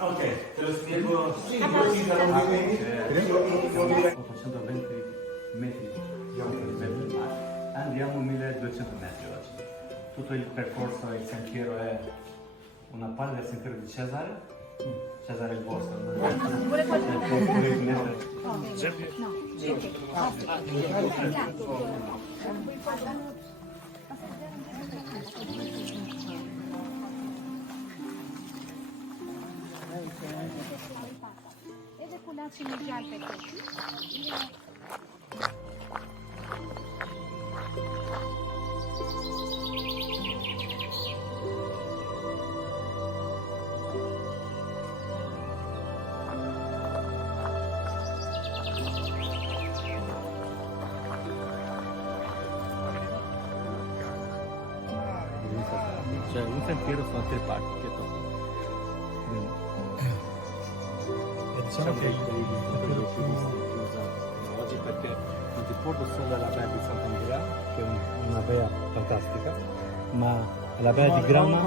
Ok, te lo spiego. 820 metri di mare. Andiamo 1200 metri oggi. Tutto il percorso, il sentiero è una parte del sentiero di Cesare. Cesare è il vostro, non è il Vede culați mergeal pe coșul. Cioè un sentiero sono tre parti, che Diciamo che quello che usano oggi perché non ti porto solo alla baia di Sant'Andrea, che è una baia fantastica, ma la baia di Grama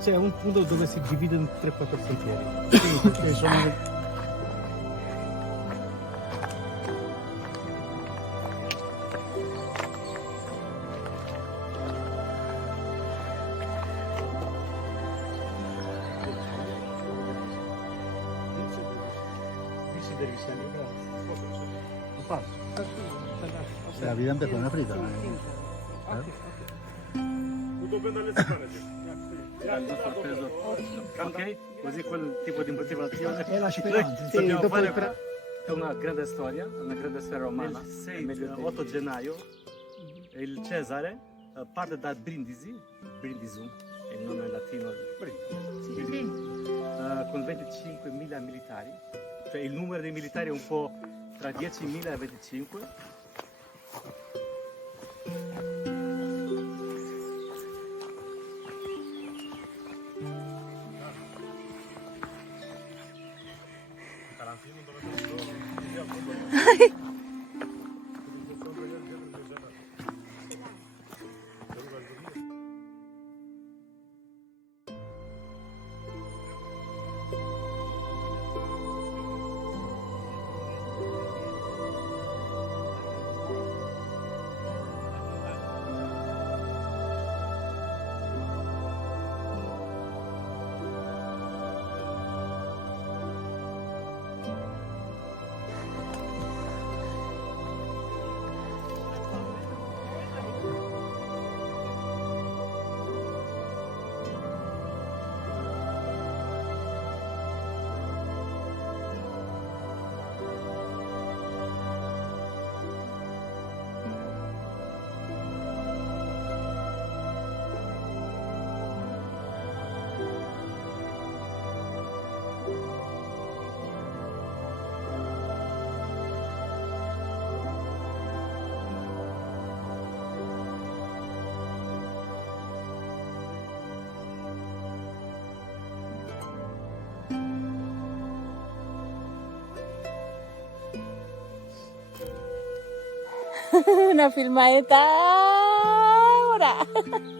c'è un punto dove si divide in 3-4 sentieri. Sì, perché sono la vidante con una frita. Ok? Così quel tipo di motivazione. È la speranza. Sì, dobbiamo fare è una grande storia romana. Il 8 gennaio il Cesare parte da Brindisi, Brindisi è il nome latino, Brindisi, con 25.000 militari. Cioè il numero dei militari è un po' tra 10.000 e 25. Una filmaeta ora.